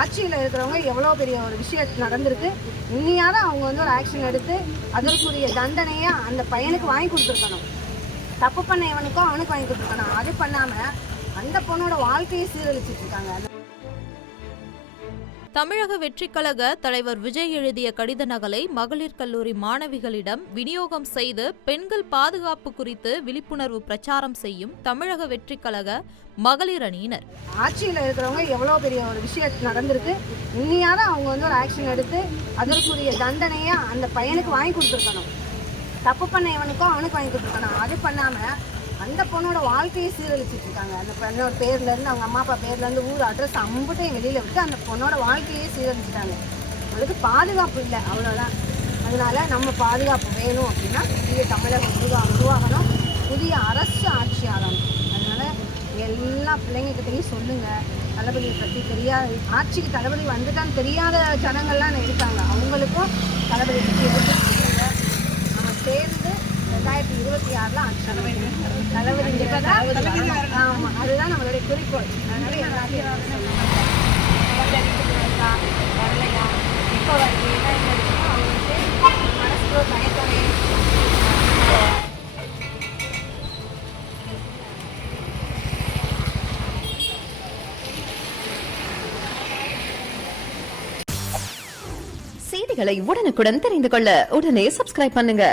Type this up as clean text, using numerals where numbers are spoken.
ஆட்சியில் இருக்கிறவங்க எவ்வளோ பெரிய ஒரு விஷயம் நடந்திருக்கு. இன்னியாவது அவங்க ஒரு ஆக்ஷன் எடுத்து அதற்குரிய தண்டனையை அந்த பையனுக்கு வாங்கி கொடுத்துருக்கணும். தப்பு பண்ண இவனுக்கும் அவனுக்கு வாங்கி கொடுத்துருக்கணும். அது பண்ணாமல் அந்த பொண்ணோட வாழ்க்கையை சீரழிச்சிட்டு இருக்காங்க. தமிழக வெற்றிக் கழக தலைவர் விஜய் எழுதிய கடித நகலை மகளிர் கல்லூரி மாணவிகளிடம் விநியோகம் செய்து பெண்கள் பாதுகாப்பு குறித்து விழிப்புணர்வு பிரச்சாரம் செய்யும் தமிழக வெற்றிக் கழக மகளிர் அணியினர். ஆட்சியில் இருக்கிறவங்க எவ்வளோ பெரிய ஒரு விஷயம் நடந்திருக்கு. இன்னியாவது அவங்க ஒரு ஆக்ஷன் எடுத்து அதற்குரிய தண்டனையை அந்த பையனுக்கு வாங்கி கொடுத்துருக்கணும். தப்பு பண்ண இவனுக்கும் அவனுக்கு வாங்கி கொடுத்துருக்கணும். அது பண்ணாமல் அந்த பொண்ணோட வாழ்க்கையை சீரழிச்சிட்டு இருக்காங்க. அந்த பொண்ணோட பேர்லேருந்து அவங்க அம்மா அப்பா பேர்லேருந்து ஊர் அட்ரஸ் அம்புட்டையும் வெளியில் விட்டு அந்த பொண்ணோட வாழ்க்கையே சீரழிச்சிட்டாங்க. அதுக்கு பாதுகாப்பு இல்லை, அவ்வளோதான். அதனால நம்ம பாதுகாப்பு வேணும் அப்படின்னா புதிய தமிழகம் உருவாகணும், புதிய அரசு ஆட்சி ஆகணும். அதனால எல்லா பிள்ளைங்கக்கிட்டையும் சொல்லுங்கள், தளபதியை பற்றி தெரியாத, ஆட்சிக்கு தளபதி வந்துட்டான்னு தெரியாத ஜனங்கள்லாம் இருக்காங்க. அவங்களுக்கும் தளபதி பற்றி எடுத்து சொல்லுங்கள். நம்ம சேர்ந்து 2026 தளபதி ஆமாம், அதுதான் நம்மளுடைய குறிக்கோள். அதனால எல்லாத்தையும் வரலையா இப்போ அவங்களுக்கு மனசுல தயக்கமே. செய்திகளை உடனுக்குடன் தெரிந்து கொள்ள உடனே சப்ஸ்கிரைப் பண்ணுங்க.